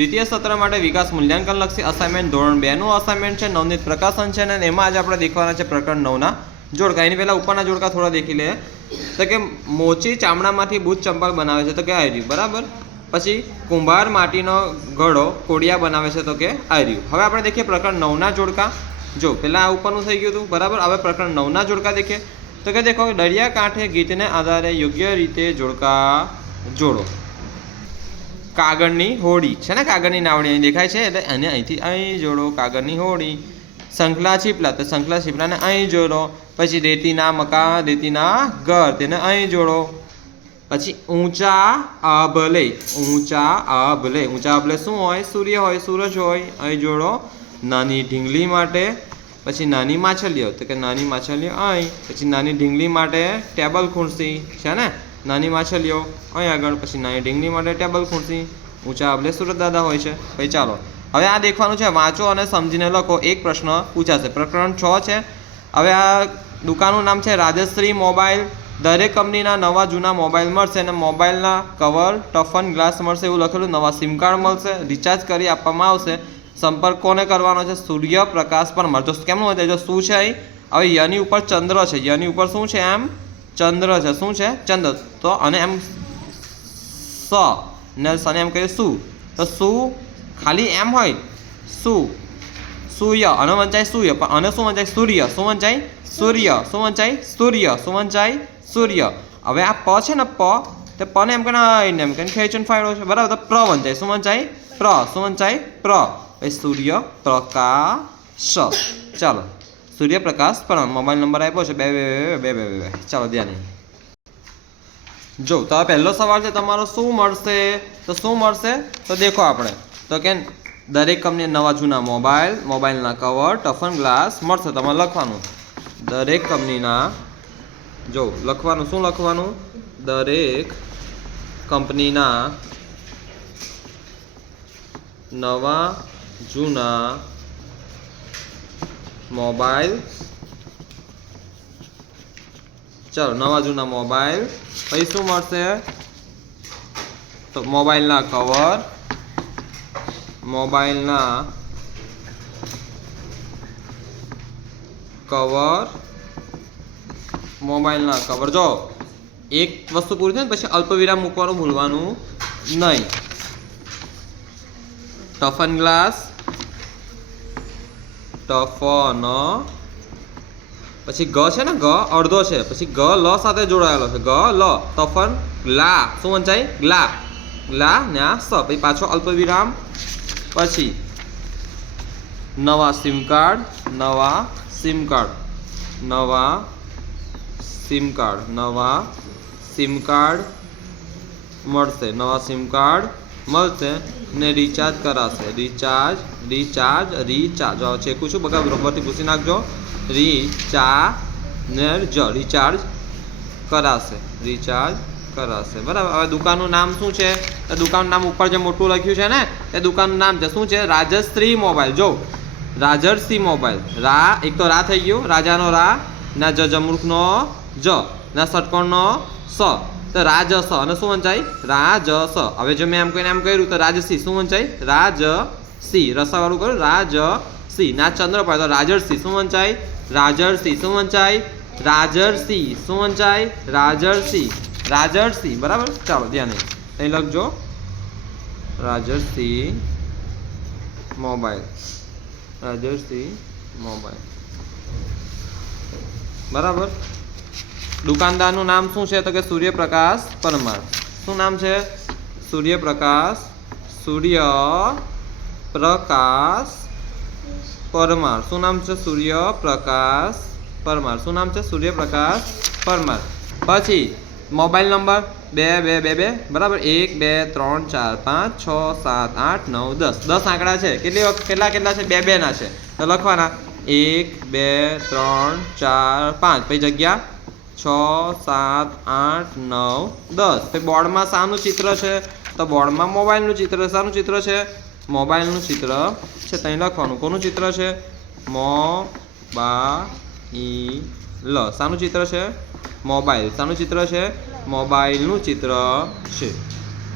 દ્વિતીય સત્ર માટે વિકાસ મૂલ્યાંકન લક્ષી અસાઇનમેન્ટ ધોરણ બેનું અસાઇનમેન્ટ છે, નવનીત પ્રકાશન છે અને એમાં આજે આપણે દેખવાના છે પ્રકરણ નવના જોડકા. એની પહેલાં ઉપરના જોડકા થોડા દેખી લઈએ તો કે મોચી ચામડામાંથી બુધ ચંપલ બનાવે છે તો કે આયર્યું બરાબર? પછી કુંભાર માટીનો ઘડો કોડિયા બનાવે છે તો કે આયર્યું હવે આપણે દેખીએ પ્રકરણ નવના જોડકા. જો, પહેલાં આ ઉપરનું થઈ ગયું હતું, બરાબર? હવે પ્રકરણ નવના જોડકા દેખીએ. તો કે દેખો દરિયા કાંઠે ગીતને આધારે યોગ્ય રીતે જોડકા જોડો. કાગળની હોડી. છે ને કાગળની નાવડી અહીં દેખાય છે? એટલે એને અહીંથી અહીં જોડો કાગળની હોડી. શંખલા છીપલા. તો શંખલા છીપલાને અહીં જોડો. પછી રેતીના મકાન રેતીના ઘર. તેને અહીં જોડો. પછી ઊંચા આભલે. ઊંચા આભલે. ઊંચા આભલે શું હોય? સૂર્ય હોય, સૂરજ હોય. અહીં જોડો નાની ઢીંગલી માટે. પછી નાની માછલીઓ. તો કે નાની માછલીઓ અહીં. પછી નાની ઢીંગલી માટે ટેબલ ખુરશી. છે ને? નાની માછલીઓ, અહીં આગળ પછી નાની ઢીંગલી માટે ટેબલ ખુરશી, ઊંચા આભલે સુરત દાદા હોય છે. ભાઈ, ચાલો. હવે આ દેખવાનું છે, વાંચો અને સમજીને લખો. એક પ્રશ્ન પૂછાશે. પ્રકરણ છ છે. હવે આ દુકાનનું નામ છે રાજશ્રી મોબાઈલ. દરેક કંપનીના નવા જૂના મોબાઈલ મળશે અને મોબાઈલના કવર, ટફન, ગ્લાસ મળશે એવું લખેલું. નવા સિમ કાર્ડ મળશે. રિચાર્જ કરી આપવામાં આવશે. સંપર્ક કોને કરવાનો છે? સૂર્યપ્રકાશ પર મળશે કેમનું હોય જો શું છે અહીં? હવે યની ઉપર ચંદ્ર છે. યની ઉપર શું છે એમ? ચંદ્ર છે. શું છે? ચંદ્ર. તો અને એમ સ ને સને એમ કહીએ શું તો શું ખાલી એમ હોય. સુ. સૂર્ય. અને વંચાય? સૂર્ય. પણ અને શું વંચાય? સૂર્ય. શું વંચાય? સૂર્ય. શું વંચાય? સૂર્ય. શું વંચાય? સૂર્ય. હવે આ પ છે ને પ, તે પ ને એમ કે ને એમ કે ખેંચન ફાયડો છે. બરાબર? તો પ્ર વંચાય. શું વંચાય? પ્ર. શું વંચાય? પ્ર. એ સૂર્ય પ્રકાશ. ચાલો. સૂર્યપ્રકાશ, પણ મોબાઈલ નંબર આપ્યો છે બે બે બે બે બે ચાલો ધ્યાન. જો, તો પહેલો સવાલ છે, તમારો શું મળશે? તો શું મળશે? તો દેખો આપણે. તો કે દરેક કંપની નવા જૂના મોબાઈલ, મોબાઈલના કવર, ટફન ગ્લાસ મળશે તમારે લખવાનું. દરેક કંપનીના, જો, લખવાનું, શું લખવાનું? દરેક કંપનીના નવા જૂના મોબાઈલ. ચાલો, નવા જૂના મોબાઈલ. પછી શું મળશે? તો મોબાઈલના કવર મોબાઈલના કવર મોબાઈલના કવર જો, એક વસ્તુ પૂરી થાય ને, પછી અલ્પવિરામ મૂકવાનું ભૂલવાનું નહીં. ટફન ગ્લાસ ટફન પછી ગ છે ને, ગ? અડધો છે. પછી ગ, લ સાથે જોડાયેલો છે. ગ, લ, તફન, ગ્લા. શું વંચાય? ગ્લા. ગ્લા ન્યા સ. પછી પાછો અલ્પવિરામ. પછી નવા સિમ કાર્ડ, નવા સિમ કાર્ડ. નવા સિમ કાર્ડ, નવા સિમ કાર્ડ મળશે. નવા સિમ કાર્ડ મળશે ને રિચાર્જ કરાશે. રિચાર્જ રિચાર્જ રિચાર્જ છે ચેકું છું બગા બરોબરથી પૂછી નાખજો. રિચાર્જ રિચાર્જ કરાશે. રિચાર્જ કરાશે. બરાબર? હવે દુકાનનું નામ શું છે? તો દુકાનનું નામ ઉપર જે મોટું લખ્યું છે ને, એ દુકાનનું નામ છે શું છે? રાજશ્રી મોબાઈલ. જો રાજર્ષી મોબાઈલ. રા, એક તો રા થઈ ગયું. રાજાનો રા, ના જ જમૃખનો જ, ના ષટકોણનો સ. તો રાજસ. અને શું વંચાય? રાજસ. હવે જો મેં એમ કહીને એમ કર્યું તો રાજસી. શું વંચાય? રાજસી. રસાવાળું કર્યું? રાજસી. ના, ચંદ્ર પાડે તો રાજર્ષી. શું વંચાય? રાજર્ષી. શું વંચાય? રાજર્ષી. શું વંચાય? રાજર્ષી. રાજર્ષિ. બરાબર? ચાલો, ધ્યાન. અહીં લખજો. રાજરસિંહ મોબાઈલ. રાજર્ષી મોબાઈલ. બરાબર? દુકાનદારનું નામ શું છે? તો કે સૂર્યપ્રકાશ પરમાર. શું નામ છે? સૂર્યપ્રકાશ સૂર્ય પ્રકાશ પરમાર. શું નામ છે? સૂર્યપ્રકાશ પરમાર. શું નામ છે? સૂર્યપ્રકાશ પરમાર. પછી, મોબાઈલ નંબર? બે બે બે બે. બરાબર? એક, બે, ત્રણ, ચાર, પાંચ, છ, સાત, આઠ, નવ, દસ. દસ આંકડા છે. કેટલી વખત, કેટલા કેટલા છે? બે બે ના છે. તો લખવાના. એક, બે, ત્રણ, ચાર, પાંચ. પછી જગ્યા છ, સાત, આઠ, નવ, દસ. તો બોર્ડમાં શાનું ચિત્ર છે? તો બોર્ડમાં મોબાઈલનું ચિત્ર. શાનું ચિત્ર છે? મોબાઈલનું ચિત્ર છે. ત્યાં લખવાનું. કોનું ચિત્ર છે? મો, બા, ઈ, લ. શાનું ચિત્ર છે? મોબાઈલ. શાનું ચિત્ર છે? મોબાઈલનું ચિત્ર છે.